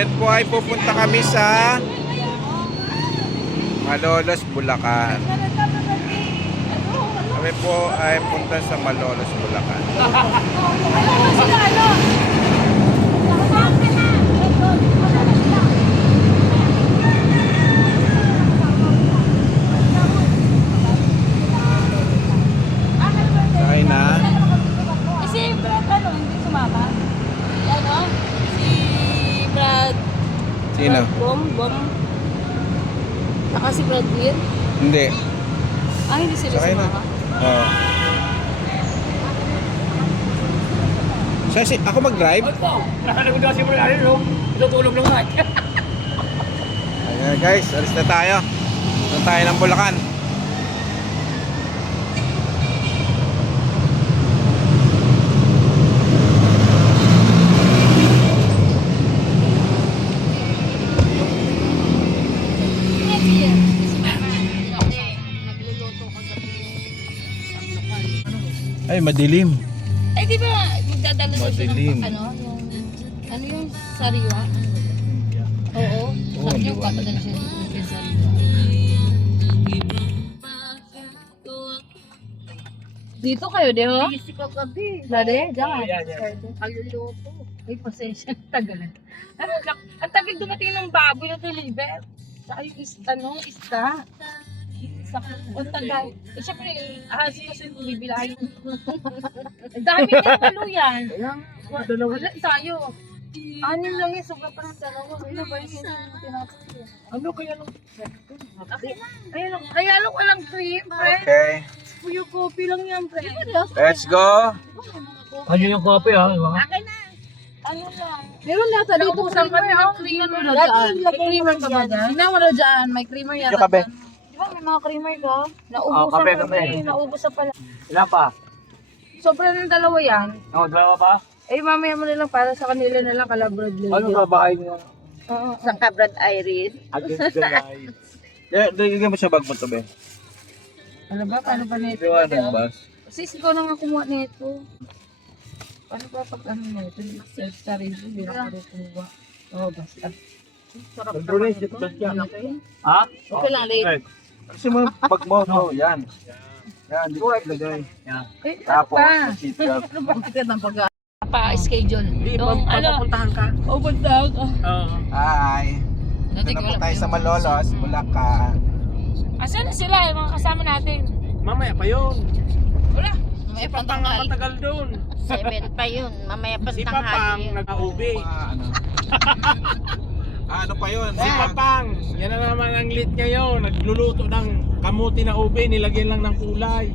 Ngayon po ay pupunta kami sa Malolos, Bulacan. Kami po ay punta sa Malolos, Bulacan. Sakay na. Si Brad, hindi sumama? Ano? Si Brad. Sino? Bom. Saka si Brad Pitt. Hindi. Hindi sila Sakay na. sumama. Oo. Ako mag-drive? Nakalagot na si Brad, no? Tutulog lang nga. Ayan guys, alis na tayo. Doon tayo ng Bulacan. Ay, madilim. Ay, di ba magdadala na siya Madilim. ng ano yung sariwa? Oo. Sabi niyo, papadala siya ng sariwa. Dito kayo, di ho? Busy ka gabi. Lade, dyan. Kaluluto. Ay, pasensya. Tagalan. Ang tagal dumating ng baboy na deliver. Saka yung isda. Ang tagal. Eh, syempre, kasi yung bibilahin. Ang dami niya palo yan. Wala tayo. Anim lang yun, sobra pa ng dalawa. Ano ba yun? Ano kaya nung... Kaya lang walang cream, friend. Okay, Puyo coffee lang yan, friend. let's go. Ano yung kopi, ha? Akin na. Ano lang. Meron nata dito Naubusan kami ng creamer na dyan. May creamer ka ba dyan? Sinawa na dyan. May creamer yata. Yung kape. Di ba may mga creamer ka? Naubusan kape, kami. kape. Naubusan pala. Ilan pa? Sobra ng dalawa yan. Dalawa pa? Eh, mamaya mo na lang para sa kanila na lang kalabrad lang. Ano ba bahay niyo? Oo. Sa Cabrad Iris. Against the light. Dagyan mo sa bag mo to, be. Ano ba? Paano pa nito? Liwanag ba? Sis, ikaw na nga kumuha nito. Paano ba pag ano nito? Self-storage. Hindi na ako kumuha. Oo, basta. Sarap Control naman is ito. just yan. Okay. Ha? Okay lang, late. Kasi mo, bag mo, no, yan. Yan, dito ilagay. Yan. Eh, Tapos, pa. seatbelt. Ano ba kita ng pa-schedule? Hindi, Yung papuntahan ka. Pupuntahan ka. Oo. Hi. Dito na po tayo sa Malolos, Bulacan. Asan na sila? Yung mga kasama natin. Mamaya pa yun. Wala. May Papang pantanghal. matagal doon. 7 pa yun. Mamaya Si Papang pantanghali. nag-aubi. Ano? Ano pa yun? Si Papang, yan na naman ang lit ngayon. Nagluluto ng kamuti na ube, nilagyan lang ng kulay.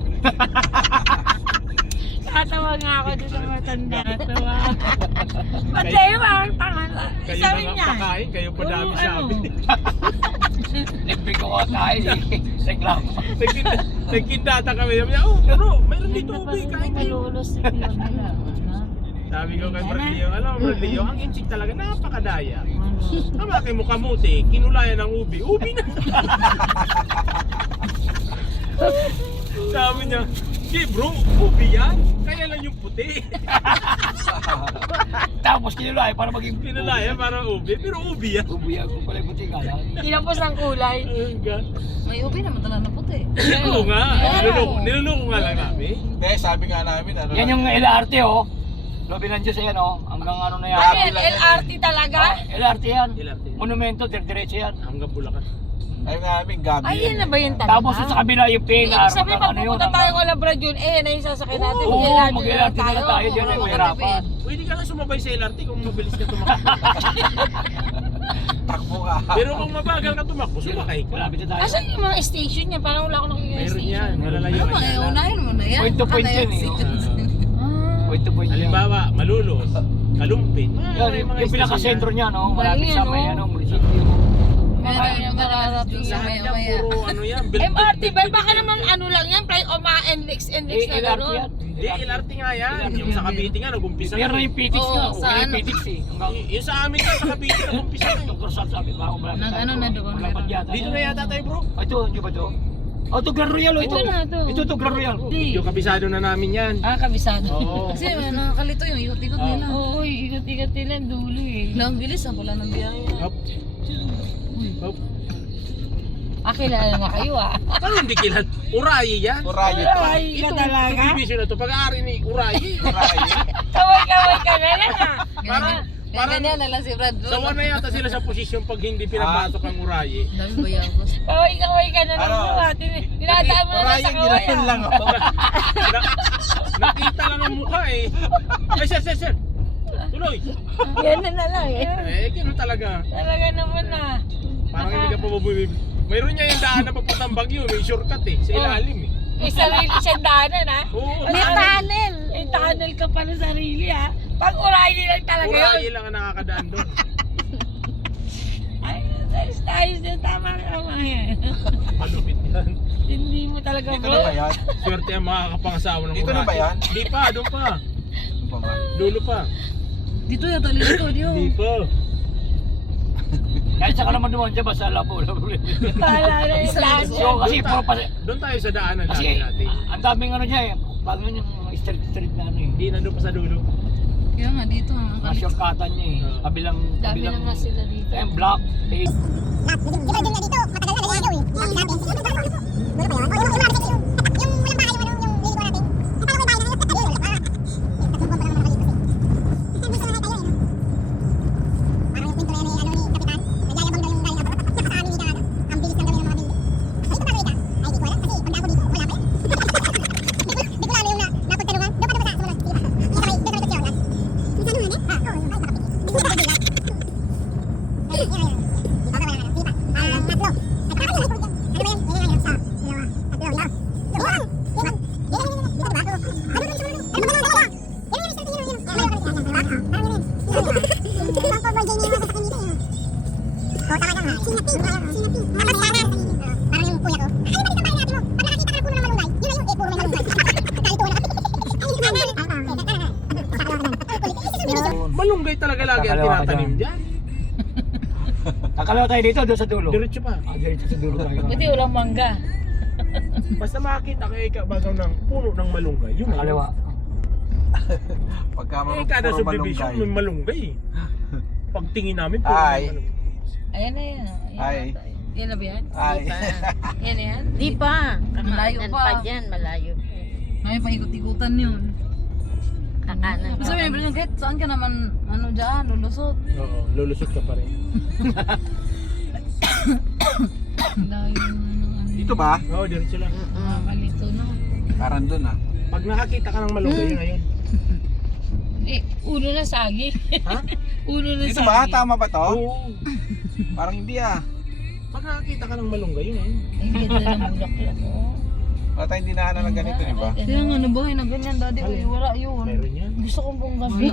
Tatawa nga ako doon sa matanda. Tawa. Ba't kayo mga tangan? Kayo Sabi na niya. nga pakain, kayo pa dami Oo, sabi. Libre ko ko tayo eh. Reklamo. Nagkindata kami. Sabi niya, oh, bro, mayroon dito ube, kain kayo. Malulos si Fiona. Sabi ko kay Brad Leo, alam mo Brad Leo, ang inchik talaga, napakadaya. Tama kayo mo kamuti, kinulayan ng ubi. Ubi na! Sabi niya, bro, ubi yan? Kaya lang yung puti. Tapos kinulay para maging Kinulayan para ubi, pero ubi yan. Ubuya ko pala yung buti ka lang. Tinapos ang kulay. May ubi naman talaga na puti. Oo nga, niluloko nga lang namin. Kaya sabi nga namin, ano? Yan yung LRT oh. Lobi ng Diyos yan oh. Hanggang ano na yan. Ay, LRT talaga? LRT yan. LRT. Monumento, diretso yan. Hanggang Bulacan. Ayun nga namin, gabi. Ay, yan na ba yung talaga? Tapos sa kabila yung PNR. Ibig sabihin, pag pupunta tayo ko Labrador yun, na yung sasakyan natin. Oo, Mag-LRT mag-LRT na lang tayo. Diyan ay mahirapan. Pwede ka lang sumabay sa LRT kung mabilis ka tumakbo. Takbo ka. Pero kung mabagal ka tumakbo, sumakay ka. Malapit na tayo. Asan yung mga station niya? Parang wala akong nakikita yung Mayroon station. yan, malalayo Ano yan. unahin mo na yan. Point to point yan eh. Point to point yan. Halimbawa, Malulos, Kalumpit. Yan, yung pinaka-sentro niya no. Malapit sa may ano, munisipyo. Meron yung nararating sa Lahat yan, maya-maya. puro ano yan. MRT ba? Baka naman ano lang yan, NLEX Eh, na LRT gano'n. yan. Hindi, LRT nga yan. Yung sa Cavite nga, nag-umpisa Meron na. yung PTX Oo, nga. sa Wala yung ano? PTX eh. Hanggang Yung sa amin nga, sa Cavite, nag-umpisa na. Dr. Sam sabi ba ako malapit Nag-ano na doon, Malapit yata. Dito na yata tayo bro. Ito, hindi ba ito? Oh, Tugran Royal. Ito na, ito. Ito Tugran Royal. Medyo kabisado na namin yan. Ah, kabisado. Oo. Kasi nakakalito yung ikot-ikot Oo. nila. Oo, ikot-ikot nila ang dulo eh. Lang bilis ang pala ng biyahe. Hop. Hop. Kilala na kayo ah. Ano hindi kilala? Urayi yan. Urayi to. Ay, ka talaga. Itong division na to, pag-aari ni Urayi. Urayi. Kaway-kaway ka na lang ah. Parang Ganyan na lang si Brad. sawa na yata sila sa posisyon pag hindi pinapatok ang Urayi. Dami bayagos. Kaway-kaway ka na lang Ano? bro ah. Tinadaan mo na lang Urayi, sa kaway ginahin ah. lang oh. Nakita lang ang mukha eh. Ay, sir. Tuloy. Yan na lang eh. Eh, gano'n talaga. Talaga naman ah. Parang hindi ka pa mabuhay. Mayroon niya yung daan na papuntang Bagyo, may shortcut eh, sa ilalim eh. May sarili siyang daanan ah. Oo, May tunnel. May tunnel ka pa ng sarili ah. Pag urayi lang talaga Urayi yun. lang ang nakakadaan doon. Ay, ayos yun. Tama yan. Malupit yan. Hindi mo talaga Dito bro. na ba yan? Swerte ang makakapangasawa ng Dito na ba yan? Di pa, doon pa. Ano pa ba? Dulo pa. Dito yata dito. Di pa. Kahit saka naman dumaan dyan, basta labo. Bahala na yung lahat So, yan. kasi puro pa... Doon tayo sa daanan Kasi lagi natin. ang daming ano dyan eh. Bago yun yung street na ano eh. Hindi na doon pa sa dulo. Kaya nga dito. Ang Mga shortcutan niya eh. Kabilang... Dami na nga sila dito. Ayun, block. Eh, Malunggay talaga lagi ang Kakalawa ka tinatanim dyan. dyan. kakalawa tayo dito, doon sa dulo. Diretso pa. Diretso sa dulo tayo. Buti walang mangga. Basta makakita kayo kabagaw ng puno ng malunggay. Yun na Kakalawa. Pagka Eh, kada puro subdivision malunggay. may malunggay. Pagtingin namin, puro Ay. malunggay. Ayan na yan. Ay. Yan na ba yan? Ay. Yan na yan? Di pa. Malayo Kakanan pa. pa dyan. Malayo pa. May paikot-ikutan yun. Kakanan. Kasi may Bernadette, saan ka naman, ano dyan, lulusot? Oo, lulusot ka pa rin. Dahil yung ano, Dito ba? Oo, diretso lang. Kalito na. Parang dun ah. Pag nakakita ka ng malunggay, yun na yun. Eh, ulo na sagi. Ha? Ulo na Dito sagi. ba? Tama ba to? Oo. Parang hindi ah. Pag nakakita ka ng malunggay, yun na yun. Ay, ganda ng bulaklak oh. Wala tayong dinaanan na ganito, di ba? kaya nga nabuhay na ganyan, daddy, uy, wala yun. Meron yan. Gusto kong buong gabi.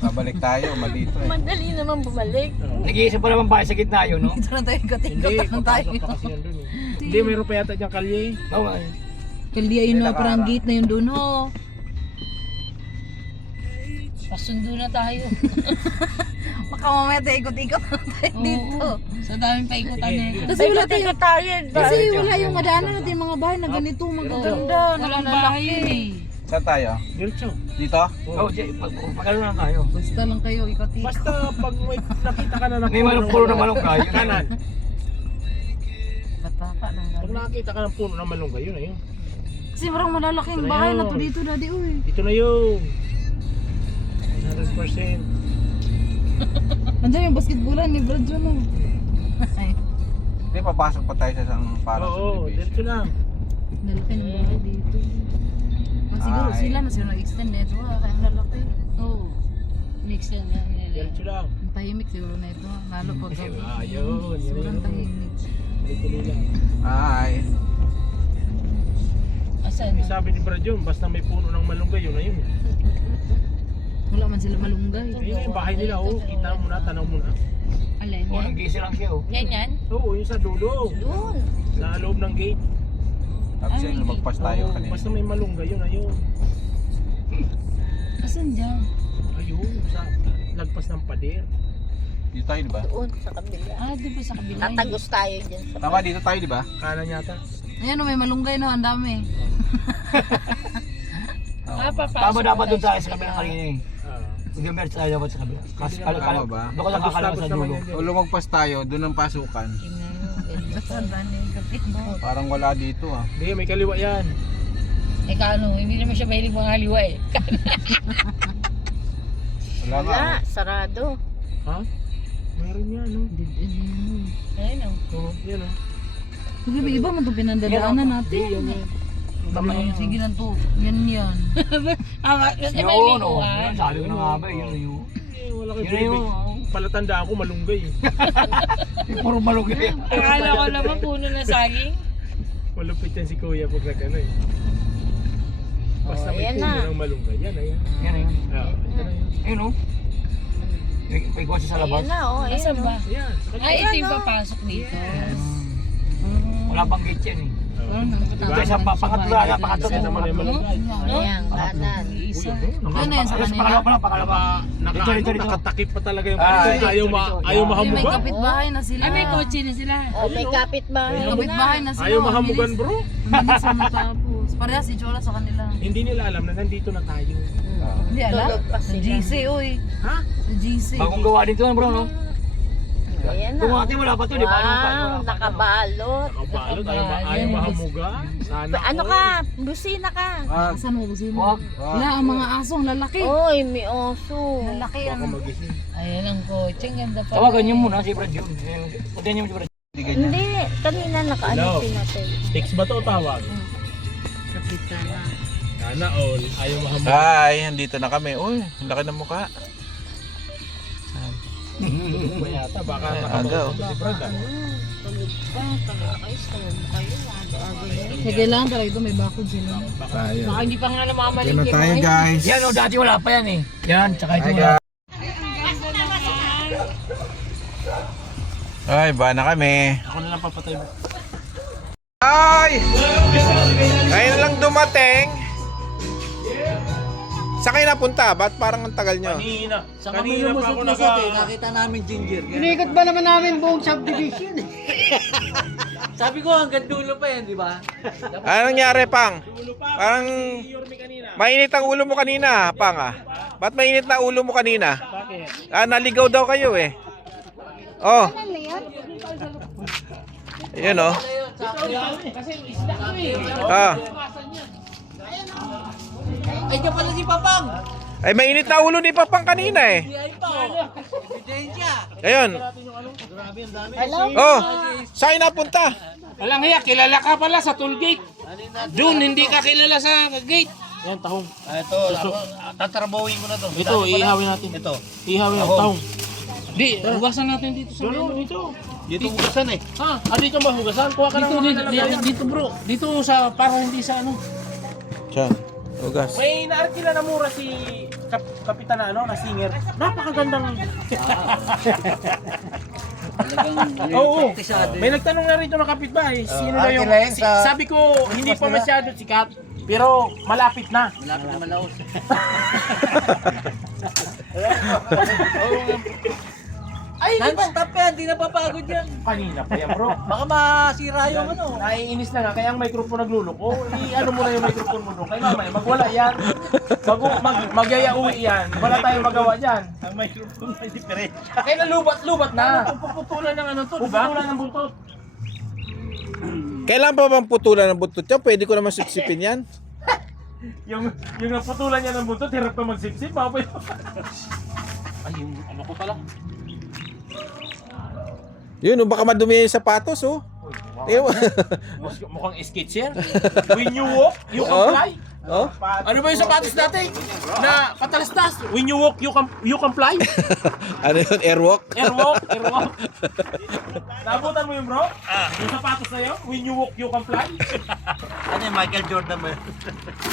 Babalik tayo, dito eh. Madali naman bumalik. Oo. Nag-iisip pa naman bahay sa gitna yun, no? Dito na tayo Hindi, ikot-ikot lang tayo. papasok ka kasi yan dun eh. Hindi, meron pa yata diyang kalye. Oo, Kaldiya yun na, Nakara. parang gate na yun doon, ho. Pasundo na tayo. Baka mamaya tayo ikot-ikot lang tayo dito. Sa daming paikutan Sige, eh. sige. Kasi wala tayo, tayo. kasi wala yung madaanan natin yung mga bahay na ganito, magaganda, Walang nalalaki. bahay Saan tayo? Diretso. Dito? oh, pagkano na tayo. Basta lang kayo, ikot-ikot. Basta pag may nakita ka na ng May malong puno ng malunggay. yun na Kanan. yun. Patapa lang. Pag nakakita ka ng puno ng malunggay, yun na yun. Kasi parang malalaking Ito na bahay na yun. to dito, daddy, uy. Ito na yun. 100%. Nandiyan yung basketballan ni Brad John, oh. Ay, Hindi, papasok pa tayo sa isang parang Oo, diretso subdivision. lang. lalaki ng bahay dito. Ah, siguro Ay. sila na sila nag-extend nito, kaya ang lalaki. Oo. Next na nila. Diretso lang. Ang tahimik siguro na ito, lalo pag Ah, yun. Yun na sobrang yun. tahimik. Tuloy-tuloy lang. Ay. Asan? Eh, sabi ni Brad yun, basta may puno ng malunggay, yun na yun. Wala man sila malunggay. Ayun yung bahay nila, oh. Kita mo na, tanaw mo na. Alin Oh, yan? nag-iisip lang siya, oh. Yan yan? Oo, yung sa dulo. Doon. Sa loob ng gate. Tapos yun, lumagpas tayo Oo, kanina. basta may malunggay, yun na yun. Asan dyan? Ayun, sa lagpas ng pader. Dito tayo, di ba? Doon sa kabila. Di ba sa kabila? Tatagos tayo dyan sa Tama, dito tayo, di ba? Kanan yata. Ayan, may malunggay no, ang dami. Tama dapat doon tayo sa kabila kanina eh. Ah. Hindi meron tayo dapat sa kabila. Kasi Tama ba? doon ko lang kakalaman sa dulo. O lumagpas tayo, doon ang pasukan. Saan ba na yung kapit mo? Parang wala dito ah. Hindi, may kaliwa yan. Ano, hindi naman siya mahilig mga haliwa eh. Wala nga. Wala, sarado. Ha? Meron yan, no? Ayun o. Oo, yan, no? Sige, iba mo ito pinandadaanan natin. Sige lang to. Yan. Yun, oh. Yun, sabi ko na nga ba, yun, yun. Eh, wala kayo Yun, yun. bibig. Palatandaan ko, malunggay. Yung puro malugay. Akala ko naman puno na saging. Malupit yan si Kuya pag nag-ano eh. Basta may ayan puno na. ng malunggay. Yan, ayan. Yan, yun. Ah, ito na yun. Ayun, oh. May kotse sa labas. Ayan na, oh. Ayan, Asan ba? Ayan. sa Ay, kanya. ito yung papasok dito. Wala pang gate yan eh. Ah. Diba? Isa pa, pangatlo na, pangatlo Isa naman yung malunggay. Ayan, kanan. Uy, Yan na yan sa kanila. Pangalawa pa lang, pangalawa. Dito. Nakatakip pa talaga yung Ah, kapitbahay. dito, Ayaw May mahamugan. kapitbahay na sila. May kotse na sila. Oh, may kapitbahay. May kapitbahay na sila. Ayaw mahamugan, bro. Bilis na matapos. Parehas si Chola sa kanila. Hindi nila alam na nandito na tayo. Hindi alam. Tulog pa Sa sila. GC, oy. Ha? Sa GC. Bagong gawa dito, bro, no? Ayan Kung na. ating wala pa to, di ba? Wow, nakabalot. Nakabalot. Ayaw mahamugan. Sana Ano all. ka? Busina ka. Wag. Saan mo gusto mo? Wag. Wala, ang mga asong lalaki. Oy, may oso. Lalaki Baka yan. magising. Ayan ang kotse. Ang ganda pa. Tawagan niyo muna si Brad Jun. Puntahan niyo si Brad. Hindi ganyan. Hindi, kanina nakaano Hello. si natin. Text ba to o tawag? Kapitana. Sana all. Ayaw mahamugan. Hi, andito na kami. Uy, ang laki ng mukha. Ba yata? Baka Ay, nakabaw agaw. si Brad. ah. Sige lang talaga ito, may bakod sila. Tayo. Baka hindi pa nga Yan namamalingki. na tayo guys. Yan, oh, dati wala pa yan eh. Yan, tsaka ito Hi wala. guys. Ay, ba na kami. Ako na lang papatay. Ay! Ngayon lang dumating. Saan kayo napunta? Ba't parang ang tagal nyo? Kanina. Kanina pa ako naka... Nakita namin ginger. Inikot ba naman namin buong subdivision? Sabi ko hanggang dulo pa yan, di ba? Ano nangyari, Pang? Ulo pa. Parang Si Yorme kanina. mainit ang ulo mo kanina, Pang ah. Ba't mainit na ulo mo kanina? Bakit? Ah, naligaw daw kayo eh. Oh. Ayun oh. Kasi isda ko eh. Ah. Ay, ka pala si Papang! Ay, mainit na ulo ni Papang kanina eh. Ay pa, Ebidensya! Ayun. Hello? Oh, saan napunta? Walang hiya, kilala ka pala sa toll gate. June, hindi ka kilala sa gate. Yan, tahong. Ito, tatarabawin ko na to. Ito, ihawin natin. Ito. Ihawin natin, tahong. Di, hugasan natin dito sa Doon, dito. Dito hugasan eh. Ha? Dito mahugasan? Kuha ka ng mga lalagyan. Dito bro. Dito sa, para hindi sa ano. Diyan. Ugas. May naarkila na mura si Kapitan na ano, na singer. Napakagandang. Oo. May nagtanong na rito ng kapitbahay. Sino daw yung... Sabi ko, hindi pa masyado sikat. Pero malapit na. Malapit na malaos. Ay, di ba? Non-stop yan, di napapagod yan. Kanina pa yan, bro. Baka masira yung ano. Naiinis na nga, kaya ang microphone nagluloko. I-ano mo na yung microphone mo doon. Kaya mamaya, magwala yan. Magyaya uwi yan. Wala tayong magawa dyan. Ang microphone ay diferent. Kaya nalubat-lubat na. Puputulan ng ano to, diba? Puputulan ng buntot. Kailan pa bang putulan ng buntot yan? Pwede ko naman sipsipin yan. Yung naputulan niya ng buntot, hirap pa magsipsip. Ay, yung ano ko pala. Yun, baka madumi yung sapatos oh. Ewan. Mukhang sketcher. When you walk, you can fly. Oh? Ano ba yung sapatos natin? Na patalastas. When you walk, you can fly. Ano yun? Airwalk? Airwalk. Nabutan mo yung bro? Yung sapatos na yun? When you walk, you can fly. Ano yung Michael Jordan ba yun?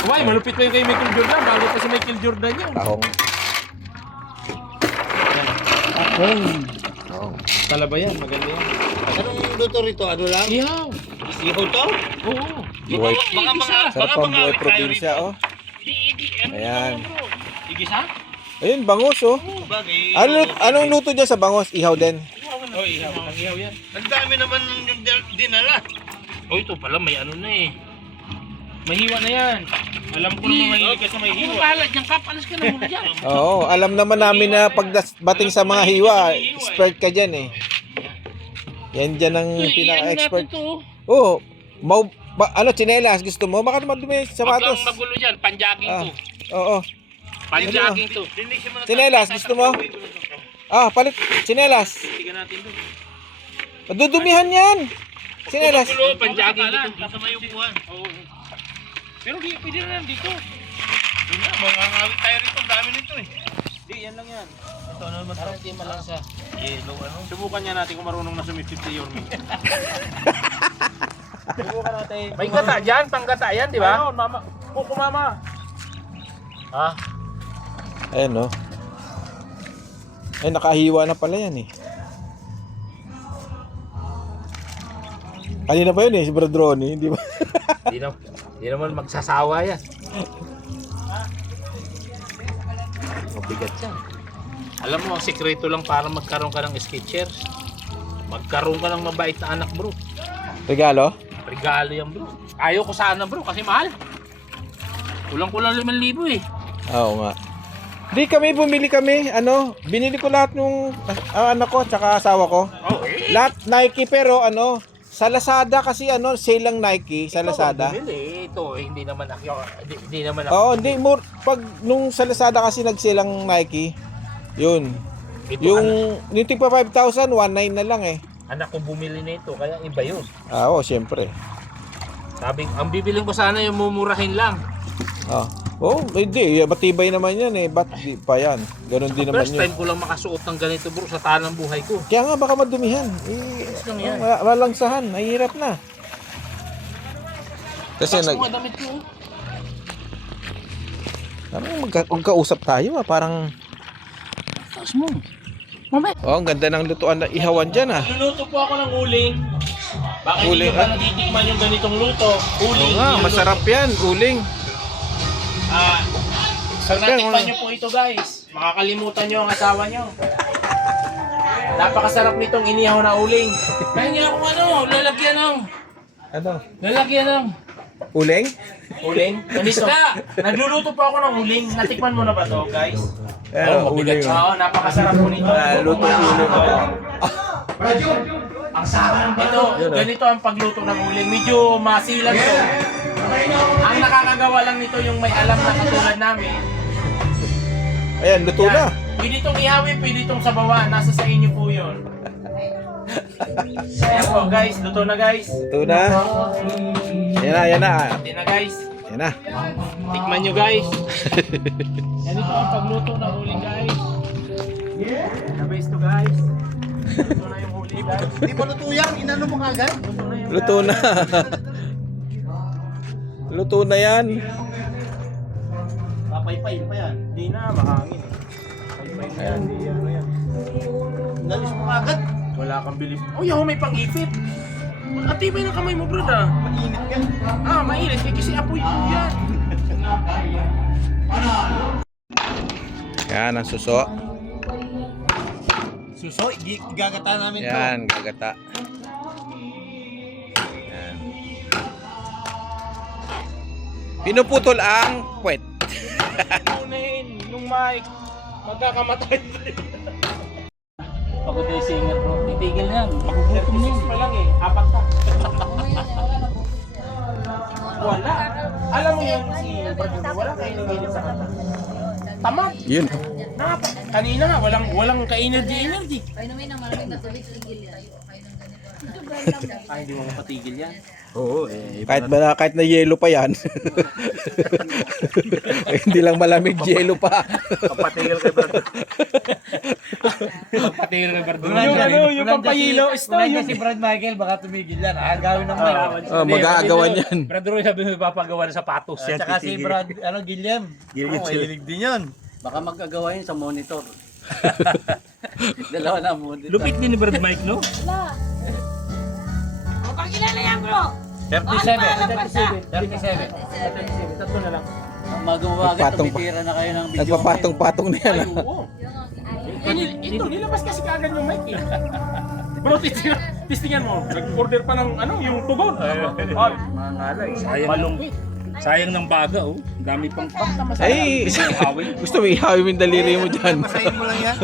Uy, malupit pa yung kay Michael Jordan. Bago pa si Michael Jordan yun. Tahong. Talaba yan, maganda yan. Anong luto rito? Ano lang? Ihaw. Iho to? Oo. Buhay. Baka mga... Sarap ang buhay probinsya oh. Ayan. Igisa? Ayun, bangus oh. Anong luto dyan sa bangus? Ihaw din. Oh, ihaw. Ang ihaw yan. Ang dami naman yung dinala. Oh, ito pala may ano na eh. May hiwa na yan. Alam ko naman mahilig ka sa may hiwa. Bahala dyan, Kap. Alas ka na muna dyan. Oo, alam naman namin na pagdating sa mga hiwa, expert ka dyan eh. Yan dyan ang pinaka-expert. Oo, tsinelas gusto mo? Baka naman dumi Huwag sapatos. lang magulo dyan, panjaging to. Oo. Panjaging to. Tsinelas gusto mo? Palit tsinelas. Tingnan natin doon. Madudumihan yan. Tsinelas. Magulo, panjaging to. Sa may upuan. Pero pwede na lang dito. Yun na, mangangawit tayo rito. Ang dami nito eh. Hindi, yan lang yan. Ito ano naman. Parang hindi malasa. Yellow ano. Subukan niya natin kung marunong na sumipsip si Yorme. Subukan natin. May gata dyan, panggata yan, di ba? Ayun, mama. Kuko mama. Ha? Ayan no. Ay, nakahiwa na pala yan eh. Kanina pa yun eh, si Brad Ronnie, di ba? Hindi naman magsasawa yan. Mabigat yan. Alam mo, ang sikreto lang para magkaroon ka ng Skechers. Magkaroon ka ng mabait na anak, bro. Regalo? Regalo yan, bro. Ayaw ko sana, bro, kasi mahal. Kulang-kulang 5,000 eh. Oo nga. Di kami, bumili kami, binili ko lahat nung anak ko, tsaka asawa ko. Oh, eh. Lahat Nike pero sa Lazada kasi sale lang Nike sa Lazada. Ito, hindi naman ako. Hindi naman ako. Oo, hindi more pag nung sa Lazada kasi nag-sale lang Nike. Yun. Ito, Yung tigpa 5,000, 1,900 na lang eh. anak ko bumili nito, kaya iba yun. Oo, syempre. Sabi, ang bibiling ko sana yung mumurahin lang. Hindi, matibay naman yan eh. Ba't di pa yan? Ganon din naman First yun. time ko lang makasuot ng ganito, bro, sa tanang buhay ko. Kaya nga baka madumihan. lang yan. Malangsahan, mahirap na. Kasi Tapos mga damit ko. magkausap tayo parang Tapos mo. Mamay. ang ganda ng lutuan na ihawan dyan Luluto po ako ng uling. Baka Uling, hindi nyo ba natitikman yung ganitong luto? Uling. Oo nga, niluluto. masarap yan, uling. Pag natikman nyo po ito, guys, makakalimutan nyo ang asawa nyo. Napakasarap nitong inihaw na uling. Kaya niya akong lalagyan ng... Lalagyan ng... Uling? Uling? Ganito. Nagluluto po ako ng uling. Natikman mo na ba to, guys? Uling. Oo, napakasarap po nito. Luto uling. Ito, ganito ang pagluto ng uling. Medyo masilan to. Ang nakakagawa lang nito yung may alam na katulad namin. Ayan, luto na. Pwede itong ihawin, pwede itong sabawan. Nasa sa inyo po yun. Ayan po guys, luto na guys. Luto na. Yan na. Hindi na guys. Yan na. Tikman nyo guys. Ganito ang pagluto ng uling guys. The best to guys. Luto na yung uling guys. Di ba luto yan? Inano mo kagad? Luto na. Luto na yan. Papaypay pa yan. Hindi na, mahangin eh. Paypay na yan, hindi ano yan. Nalis mo kagad. Wala kang bilib. Oh, yaw, may pang-ipit. At tibay ng kamay mo, brad ah. Mainit yan. Mainit. Eh, kasi apoy po yan. Yan ang suso. Suso, igagata namin to. Yan, gagata. Yan. Pinuputol ang puwet. Unahin, nung mic, magkakamatay. Pagod yung singer bro, titigil na yan. Magugutom na yan. Pa lang eh, 4 na. Wala. Alam mo yan si Brad, wala kayo nag-ilit sa kata. Tamad. Yun. Kanina nga, walang ka-energy. Painumin ng malamig na tubig, tigil yan. Ay, hindi mo mapatigil yan. Oo, Kahit na yelo pa yan. Hindi lang malamig, yelo pa. Papatigil kay Brad. Papatigil kay Brad. Yung pampayilo. Kung si Brad Michael, baka tumigil yan. Gawin ng mic. Mag-aagawan yan. Brad Roy, sabi mo papagawa ng sapatos. At saka si Brad, Guillem. Mahilig din yun. Baka mag-agawa yun sa monitor. Dalawa na monitor. Lupit din ni Brad Mike, no? Wala. O, pang kilala yan, bro. 37. Tatlo na lang. Mag-umaga, Nagpatong pa. tumitira na kayo ng video. Nagpapatong-patong na yan. Ay, oo. Ito, nilabas kasi kagad yung mic eh. Bro, testingan mo. Nag-order pa ng yung tugon. Sayang, Malungkit. sayang ng baga, oh. Ang dami pang Ay, gusto mo ihawin mo yung daliri mo dyan. Masahin mo lang yan.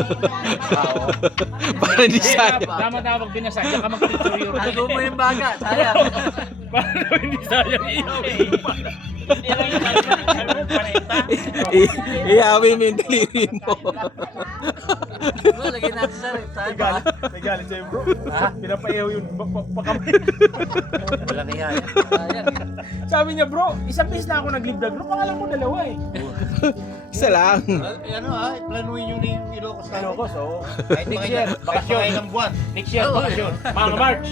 Para di sayang. Tama-tama pag binasa, diyan ka mag-picture yun. Tago mo yung baga, sayang. Paano hindi sayang ihawin pa? Ihawin mo yung daliri mo. Bro, lagyan natin sa rip. Sayang ba? May galit sa'yo bro. Pinapaiyaw yung pakamay. Wala kaya yan. Sayang. Sabi niya bro, isang beses na ako nag-live vlog. Bro, pangalan ko dalawa eh. Isa lang. Planuin nyo na yung Ilocos tayo. Ilocos, oo. Next year, bakasyon. Ilang buwan. Next year, bakasyon. Mga March.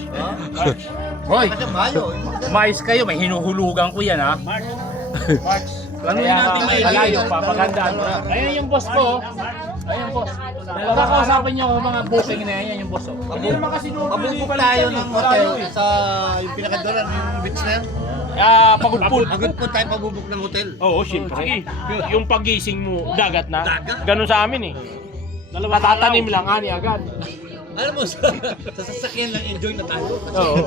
March. Hoy, Kasi Mayo. mais kayo, may hinuhulugan ko yan, ha? March. Planuin Kaya natin may malayo pa, paghandaan mo na. Ayun yung boss ko. Ayun yung boss. Kakausapin niyo ako mga booking na yan, yung boss. Hindi naman kasi doon. Mabubuk tayo ng hotel sa yung pinakadolan, yung beach na yan. Pagudpud. Agad po tayo pabubuk ng hotel. Oo, siyempre. Yung pagising mo, dagat na. Ganun sa amin eh. Natatanim lang, ani agad. Alam mo, sa sasakyan lang, enjoy na tayo. Oo.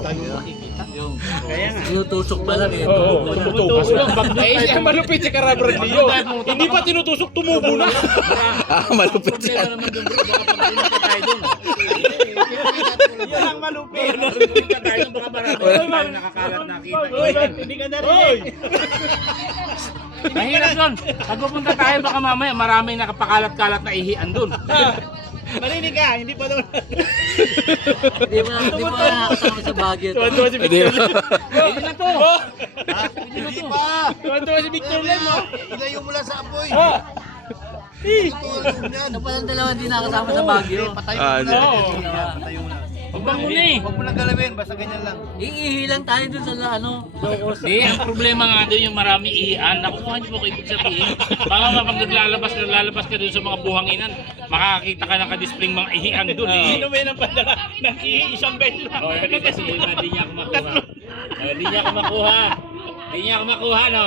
Yung, kaya nga. Tinutusok pa lang eh. Oo, tumutusok lang. Eh, malupit si Carabrad Leo. Hindi pa tinutusok, tumubo na. Malupit Problema yan. naman doon bro, baka pagpunta pa tayo doon. Yan ang malupit. Pagpunta tayo, baka marami tayo nakakalat nakita. Hindi ka narinig. Mahirap doon. Pag pupunta tayo, baka mamaya marami nakapakalat-kalat na ihian doon. Marinig ka, hindi pa doon. Hindi mo nakakasama sa Baguio. Tuwan-tuwa si Hindi Victor na. Lem. Hindi na to. Hindi pa! Tuwan-tuwa si Victor Lem, oh. Ilayo mo lang sa apoy. Ah. Ano pa lang dalawa hindi nakasama sa Baguio? Patayo Ah, mo na. oo. Patayo mo na. Huwag bang muna eh. Huwag mo nang galawin, basta ganyan lang. Iihi lang tayo dun sa Hindi, ang problema nga doon yung marami ihian. Nakukuha niyo po ko ibig sabihin. Baka pag naglalabas ka doon sa mga buhanginan, makakita ka naka-displaying mga ihian doon eh. Sino may napadala? Nag-ihi isang beses lang. Oh, kasi hindi niya ako makuha. Hindi niya ako makuha. Hindi niya ako makuha, no?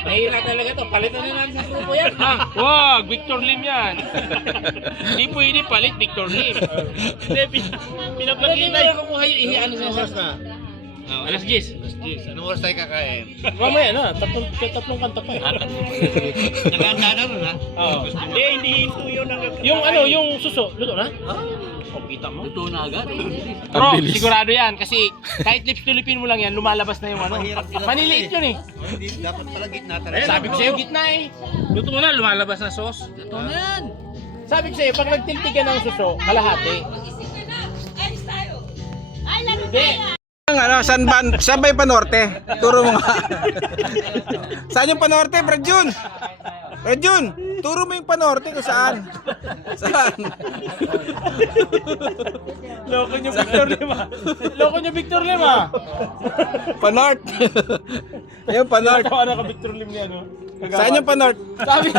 Mahirap talaga to. Palitan na natin sa grupo yan. Ha? Wag, Victor Lim yan. Hindi pwede palit Victor Lim. Hindi, Hindi pinapakita. mo nakukuha yung ihian sa sa. Alas 10. Anong oras tayo kakain? Mamaya na, tatlong kanta pa eh. Naganda na rin ha? Oo. Hindi hinto yun ang... Yung suso, luto na? Oh, kita mo. Luto na agad. Bro, Ang bilis. sigurado yan kasi kahit lips-tulipin mo lang yan, lumalabas na yung ano. Maniliit yun eh. Hindi, dapat pala gitna talaga. Sabi ko sa'yo, gitna eh. Luto mo na, lumalabas na sauce. Ito na yan. Sabi ko sa'yo, pag nagtiltigan ng suso, kalahati. Hindi. Saan ba yung panorte? Turo mo nga. Saan yung panorte, Brad-Jun? Brad-Jun, turo mo yung panorte kung saan. Saan? Loko nyo Victor Lim ah. Loko nyo Victor Lim ah. Panort. Ayun, panort. Natawa na ka Victor Lim niya no. Saan yung panort? Sabi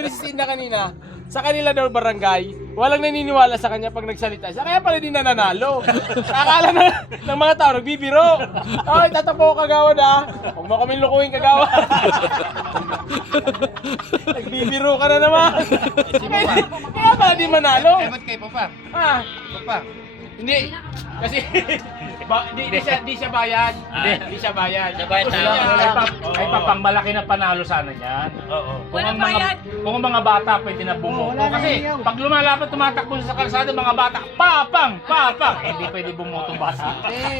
ni si Sinda kanina, sa kanila daw barangay, walang naniniwala sa kanya pag nagsalita siya. Kaya pala din nananalo. Akala na ng mga tao, nagbibiro. Ay, tatapo ko kagawad ah. Huwag mo kaming lukuhin kagawad. Nagbibiro ka na naman. Kaya pala di manalo. Eh, ba't kayo pa? Ah, Pa? hindi. Kasi di siya bayad. Di siya bayad. Ay papang malaki na panalo sana yan. Oo. Kung ang mga bata pwede na bumoto. Kasi pag lumalapat tumatakbo sa kalsada, mga bata, papang! Hindi pwede bumoto bata. Hindi.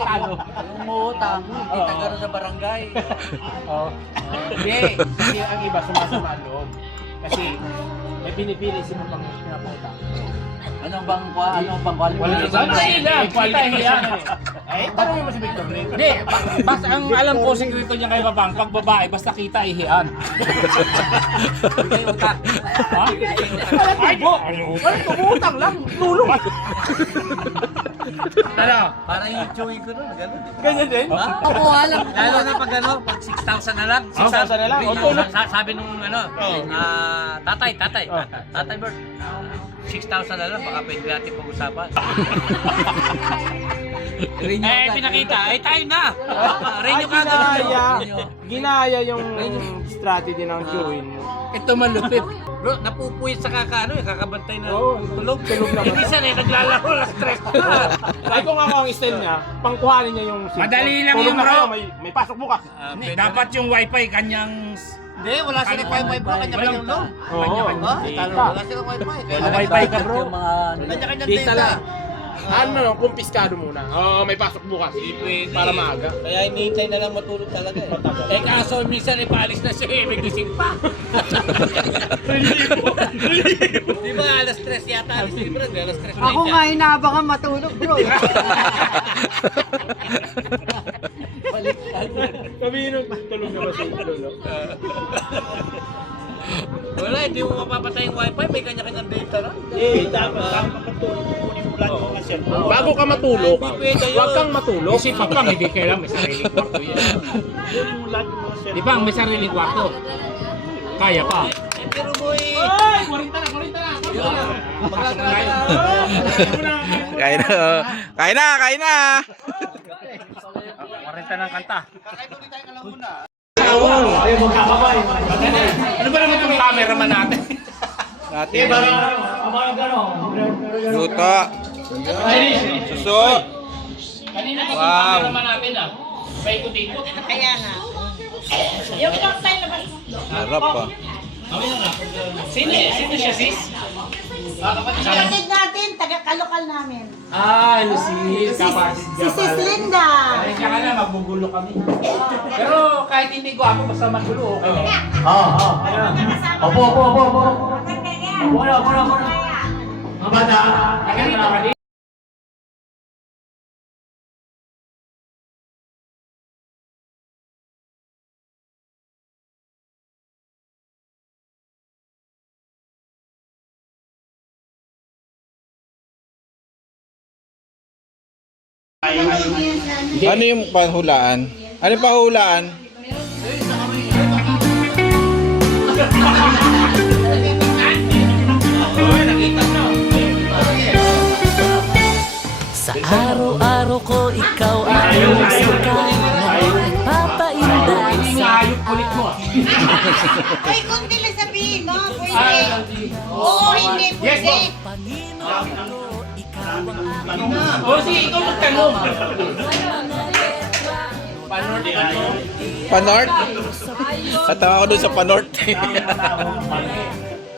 Umutang. Hindi taga sa barangay. Oh. Hindi. Kasi ang iba sumasama ang loob. Kasi may pinipili sila pang pinapunta. Anong bang quality? Wala na. Quality yan. Eh, tanongin mo si Victor Lim. Hindi, basta ang alam ko, sekreto niya kay Babang, pag babae, basta kita ihian. Bigay utang. Ha? Ay, bo! Walang tumutang lang. Tulong. Ano? Parang yung chewy ko nun, gano'n. Ganyan din. Ha? Kukuha lang. Lalo na pag ano, pag 6,000 na lang. 6,000 na lang. O, tulong. Sabi nung ano, tatay Bert, 6,000 na lang, baka pwede natin pag-usapan. pinakita. Tayo na. Renyo ka Ginaya yung strategy ng Chewin. Ito malupit. Bro, napupuyat sa kakabantay na tulog. Tulog na ba? Hindi siya naglalaro na stress na. Ay kung ako ang style niya, pangkuhanin niya yung SIM. Madali lang Tulog yun, na bro. kayo, may pasok bukas. Dapat yung wifi kanyang... Hindi, wala silang wifi bro. Kanya-kanyang no? Oo. Wala silang wifi. wifi ka bro. Kanya-kanyang Data lang. Ano, kumpiskado muna. Oo, may pasok bukas. Para maaga. Kaya hinihintay na lang matulog talaga eh. Kaso minsan ipaalis na siya may gising pa. Di ba alas 3 yata alis ni Brad? Alas 3 Ako nga inaabangan matulog bro. Sabihin nung tulog na ba si Lolo? Wala, hindi mo mapapatay yung wifi. May kanya-kanyang data lang. Bago ka matulog, huwag kang matulog. Kasi papang hindi kailangan may sariling kwarto yan. Di ba may sariling kwarto? Kaya pa. Pero boy, Ay! 40 na! Kain na. Kain na, kain na. 40 ng kanta. Ano ba naman yung cameraman natin? Natin. Luto. Suso. Kanina Wow. wow. Naman natin paikot-ikot. Kaya nga. Yung cocktail na ba? Harap pa. Sino siya sis? Kapatid natin, taga-kalokal namin. Ano sis? Kapatid Si Sis Linda. Kaya ka na, magbugulo kami. Pero kahit hindi ko ako, basta magulo, okay na. Opo. Wala. Mga bata, naganito ka din. Ano yung pahulaan? Ano yung pahulaan? Sa araw-araw ko ikaw ang suka Papainda Hindi nga ayok kulit mo. Ay, kundi lang sabihin, no? Pwede. Oo, hindi pwede. Panginoon ko, ikaw ang O sige, ikaw magtanong. Panort? Katawa ko dun sa Panort.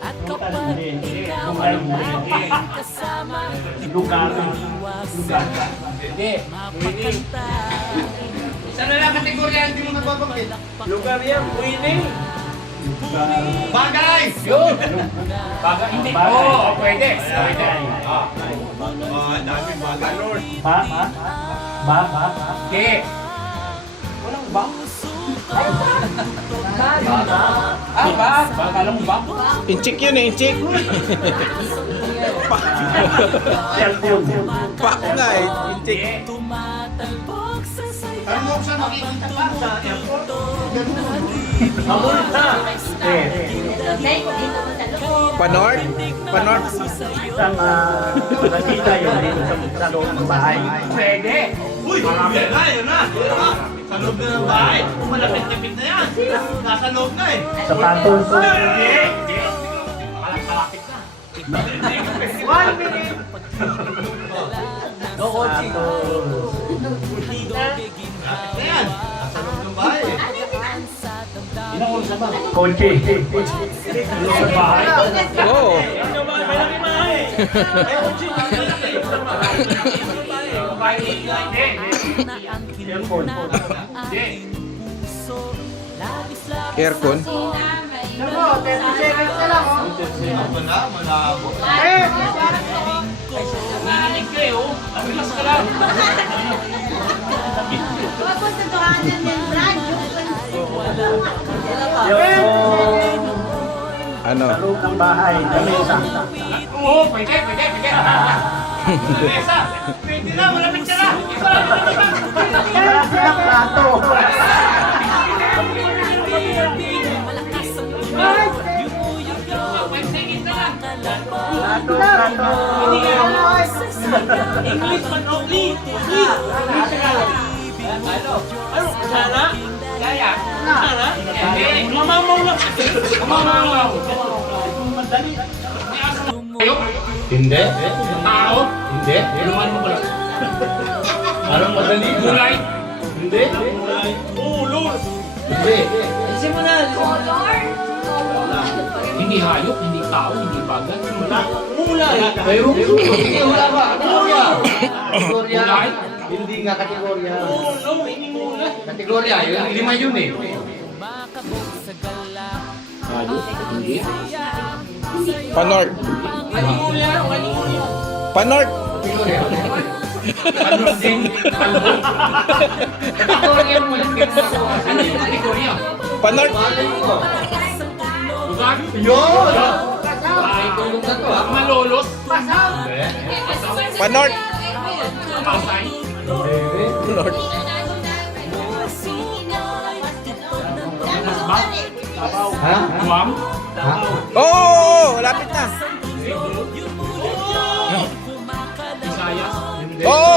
At kapag ikaw ay kasama mapakanta Saan na lang kategorya hindi mo nagbabanggit? Lugar yan, winning. bagay! Yun! Baga hindi. Oo, pwede. Ke. Walang ba? Baga lang ba? Inchik yun eh, inchik. Pak nga eh, inchik. tumatalbog sa saya Ano mo saan makikita pa sa airport? Panort? Panort? Pwede. Uy! Ayun na! Sa loob na ng bahay. Kung malapit-lapit na yan. Nasa loob na eh. Malapit na. 1 minute! Ayan! Nasa loob ng bahay. Oo. na ang kinuna ng puso labis-labis Aircon. Ano, 30 seconds na lang oh. Ito na, malabo. Narinig ka eh, oh. Abilas ka lang. Tapos sa tuhanan ng Brad. Ano? Oo, pwede. Mesa, pwede na, malapit ka na. Ikaw lang malakas ang yumuyog Pwede, sige na lang. kalabog Hindi nga. English man only. English. Ano? Sana? Kaya? Sana? Mamamaw lang. Mamamaw. Madali. Hindi. Tao? Hindi. Inuman mo pala. Parang madali. Gulay? Hindi. Ulo. Hindi. Hindi hayop, hindi tao, hindi bagay. Mulay. Pero, hindi, wala ba? Kategorya. Kategorya. Gulay? Hindi nga kategorya. Ulo, hindi mulay. Kategorya, yun, lima yun eh. Hayop? Hindi. Panort. Kanimulya? Kanimulya? Panort. Kategorya. Ano din? Kalbo? Kategorya mo lang. Ano yung kategorya? Panort. Malay mo. Lugar? Yun! Ay, tulong na to. Malolot? Panort. Pasay? Panort. Ha? Guam? Ha? Oo, lapit na. Visayas? Oo.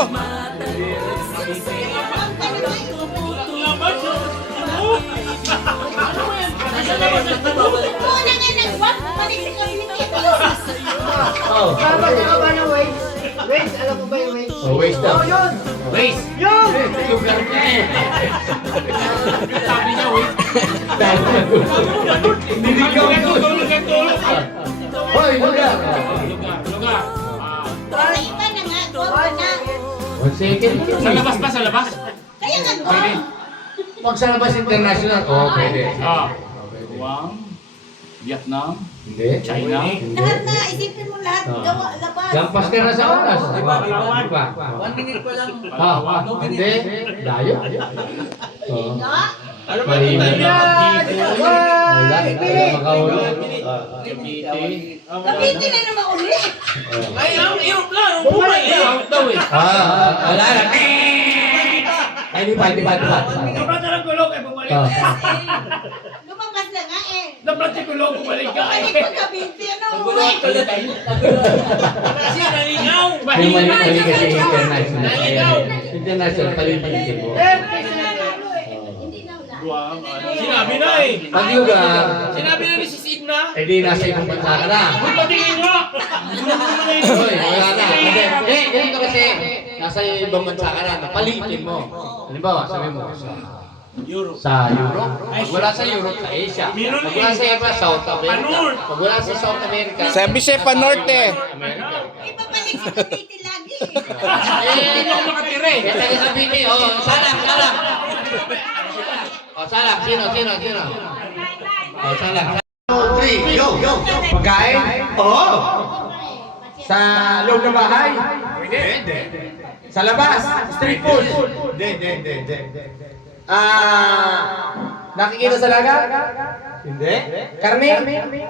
Muna nga nag-wag, balik sa community. Oh. Oh, waste daw. Race? Lugar niya eh. Sabi niya, wait. Niligaw doon. Hoy, lugar. Lugar. Lugar. Sa iba na nga, wag na. 1 second. Sa labas ba? Sa labas? Kaya nga, Pwede. Magsalabas international. Oo, pwede. Guam? Vietnam? Hindi. China? lahat na, isipin mo lahat, gawa, labas. Lampas ka na sa oras. Di ba? 1 minute pa lang. Ah, hindi. Layo. Oo. No? Ano ba Mahina. Wala. Makahulog. Gamitin na naman uli. Ay, ang hirap lang. Ang buhay eh. Out daw eh. Wala na. Ay, di ba? Kapag ng kulog ay bumalik. Lumabas na nga eh. Dapat si kulog bumalik ka Balik eh. ko Cavite, ano? Kasi nalinaw. Yung mali kasi international. Nalinaw. International, palitin mo. Hindi na wala. Guam. Sinabi na eh. Pag lugar, Sinabi na ni si Sidna. eh di nasa ibang bansa ka na. Uy, patingin nga. Hoy, wala na. Hindi, ganito kasi, nasa ibang bansa ka na, napalitin mo. Halimbawa, sabi mo, sa Europe. Pag wala sa Europe, sa Asia. Pag wala sa iba, South America. Pag wala sa South America, Sabi siya Panorte. America. Ibabalik sa Cavite lagi eh. Hindi ako makatira eh. Kaya tayo sabihin eh, salang. Salang, sino? Salang. 3, go! Pagkain? Oo! Sa loob ng bahay? Pwede. Sa labas? Street food? Hindi. Nakikita sa lagat? Hindi. Karne?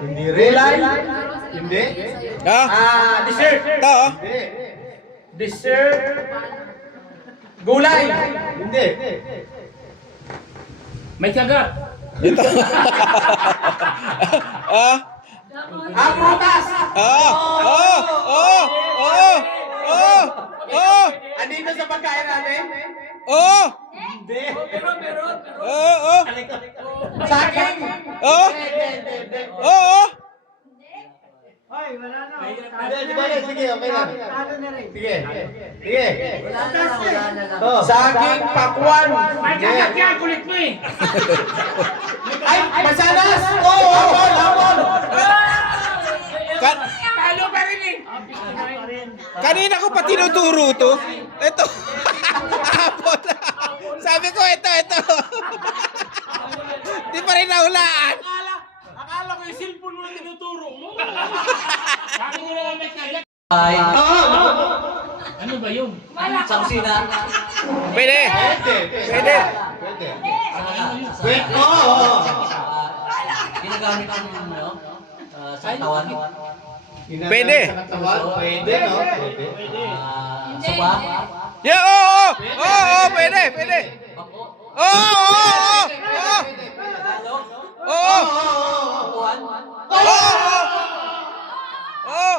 Hindi rin. Gulay? Hindi. Ha? Dessert? Ito. Oh. Dessert? Gulay? Hindi. May kagat. Ito. Ah. Prutas! Andito sa pagkain natin? Hindi. Saging? Sige, okay lang. Sige. Saging, pakwan. May kagat yan. Kulit mo eh. Ay, masalas! Oo, hamon! Talo pa rin eh. Kanina ko pa tinuturo to. Ito. Hapon. Sabi ko ito. Di pa rin nahulaan. Akala ko yung cellphone mo na tinuturo mo. Sabi mo naman may kagat. Ano ba yun? Sa kusina. Pwede. Ginagamit ang sa tawan. Pwede. Pwede, no? Sopa. Yeah, oo, pwede. Oo. Upuan. Oo.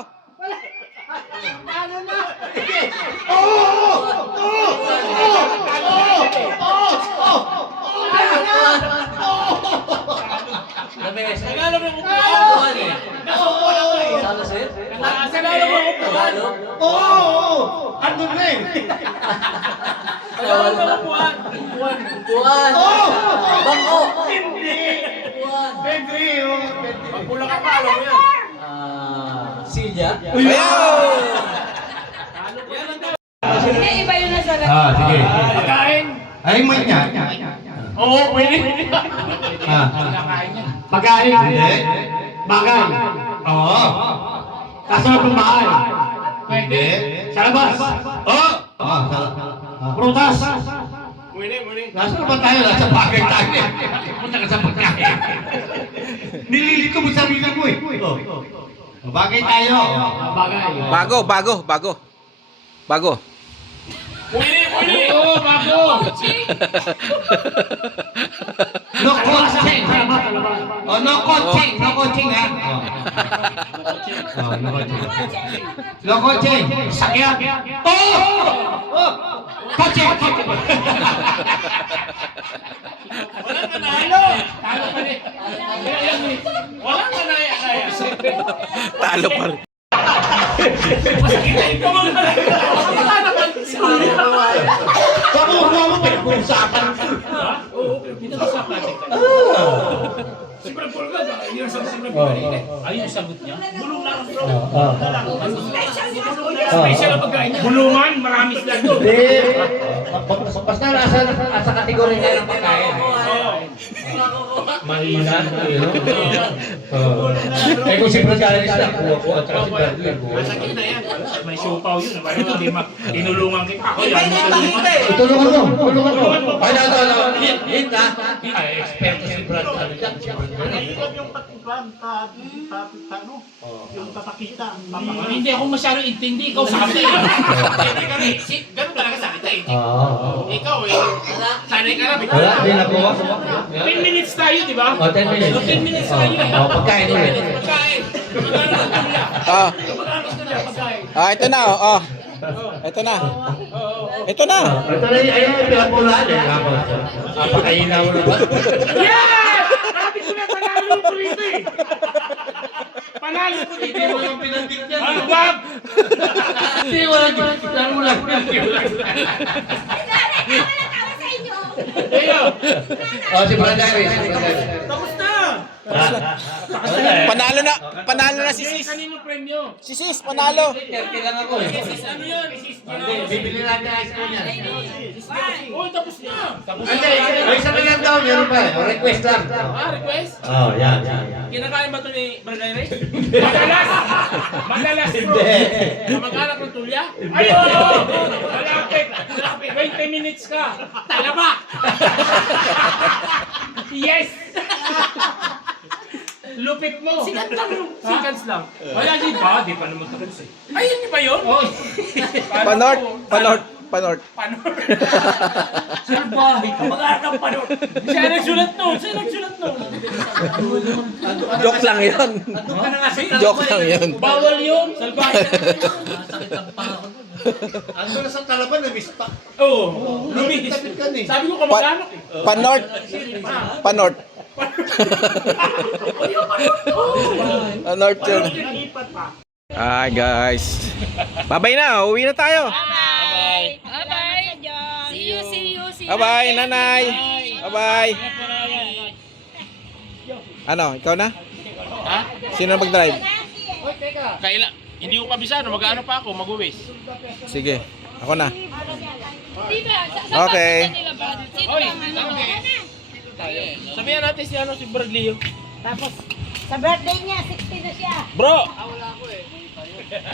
Nagalo mo yung upuan. Sana sir? Nagalo mo yung upuan. Oo! Andun na eh! Nagalo mo yung upuan. Buwan! Bangko! Buwan! Pag pula ka pa, alam mo yan. Silya? Ayaw! Hindi, iba yun na sa Sige. Pagkain. Ay, may niya. Oo, pwede. Pagkain? Hindi. Bagay? Oo. Kasunod ng bahay? Pwede. Sa labas? Oo. Prutas? Pwede. Nasaan naman tayo? Nasa bagay tayo. Punta ka sa pagkain. Nililit ko mo sa sarili mo eh. Bagay tayo. Bagay. Bago. Pwede. Oo, bago. No coaching. Oh, no coaching. No coaching, ha? No coaching. Sakyan? Oh! Coaching! Walang nanalo. Talo pa rin. Walang nanaya. Talo pa rin. Ikaw ang nanalo. Wala naman sa Pakuha mo, pinag-uusapan. Oo, pinag-usapan natin. Sobrang pulga ba? Hindi na sobrang pulga. Ayun yung sagot niya. Bulong lang bro. Special ang pagkain niya. Bulungan, marami sila doon. Basta nasa kategori na ng pagkain. Mahina. Eh kung si Brad Galis na, kuha ko at saka si Bradley. Masakit na yan. May siopaw yun. Bakit hindi tinulungan kita? Ako yan. Tulungan mo. Ay, hint ha. Ay, eksperto si Brad Galis. Yung patipan, yung tatakita. Hindi ako masyadong intindi. Ikaw sabi. Hindi ka rin. Ganun talaga sa kita eh. Ikaw eh. Sanay ka na. Wala, di na po. 10 minutes tayo, di ba? 10 minutes. 10 minutes tayo. Pagkain ulit. Pagkain. Magkano ang tulya? Ah, Magkano ang tulya? Pagkain. ito na. Oh. Ito na. Ito na. Ito na yung ayun, pinapulaan eh. Pakainaw na ba? Yeah! Sabi ko na panalo ko rito eh. Panalo ko dito. Hindi mo yung pinandik yan. Ano ba? Hindi, walang lang mo lang. Ayo. Si Brad Galis. Tapos na. Panalo na si Hey, Sis. kanino premyo? Si Sis, panalo. 30 lang ako eh. Ano yun? Bibili natin ice cream yan. Oh, tapos na. Tapos na. Hindi, may isa pa lang daw, meron pa eh. Request lang. Request? Oh, yan. Kinakain ba ito ni Brad Iris? Madalas bro. Kamag-anak ng tulya? Ayun! Malapit. 20 minutes ka. Talaba! Yes! Lupit mo. Seconds lang. Wala di ba? Di pa naman tapos eh. Ayun di ba yun? Oh. Panort. Panor. Salbahe ka. Mag-anak ng panor. Siya nagsulat nun. Joke lang yun. Joke lang yun. Bawal yun. Salbahe. Ano na sa Talaban na mista? Oo. Lumis. Sabi ko kamag-anak eh. Panort yun. Hi guys. Bye-bye na. Uwi na tayo. Bye. See you. Bye-bye, nanay. Bye-bye. Ano, ikaw na? Ha? Sino na mag-drive? Kailan? Hindi ko kabisado. Mag-ano pa ako? Mag-uwis. Sige, ako na. Diba? Okay. Sino bang Sabihan natin si Brad Leo. Tapos, sa birthday niya, 60 na siya. Bro!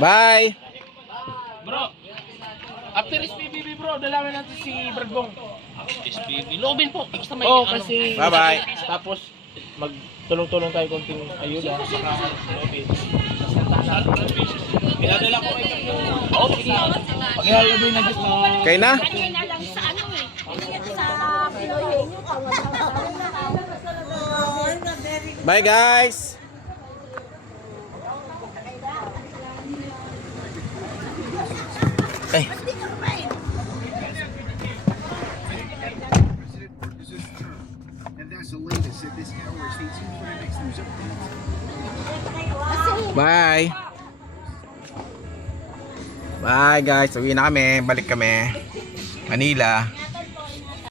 Bye. Bro! After SPBB bro, dalawin natin si Brad Bong. SPBB? Loobin po. Basta may kasi... Bye-bye. Tapos, magtulong-tulong tayo konting ayuda. Saka loobin. Pinadala ko ito yung... Oo, sige. Pag-ihalabay na Diyos mo. Okay na? Kanya na lang sa ano eh. Sa Pinoy Henyo. Bye guys. Hey. And that's the latest at this hour. Stay tuned for the next Bye. Bye guys, uwi na kami. Balik kami. Manila.